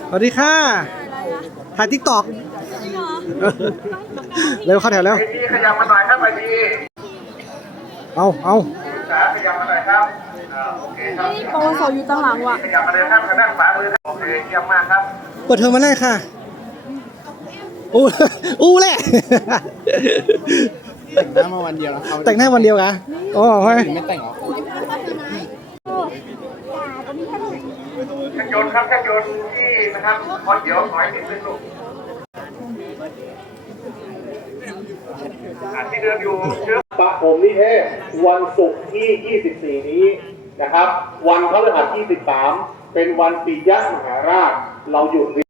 สวัสดีค่ะถ่ายทิกตอกเร็วเข้าแถวแล้วไอพีขยับมาหน่อยครับไอพีเอาเอาสาขยับมาหน่อยครับอ่าโอเคครับปวสอยู่ตั้งหลังว่ะขยับมาเลยครับทางด้านขวามือครับโอเคเยี่ยมมากครับเปิดเทอมมาแรกค่ะ อู้อู้แหละ แต่งหน้ามาวันเดียวแล้วเขาแต่งหน้าวันเดียวกะอ๋อเฮ้ย ไม่แต่งหรอ ช่างยนต์ครับช่างยนต์ที่นะครับพอเดี๋ยวขอให้ติดนึงลูกอาที่เดินอยู่เชื้อปะผมนิเทศวันศุกร์ที่ 24 นี้นะครับ วันพฤหัสที่ 13 เป็นวันปิยะมหาราชเราหยุด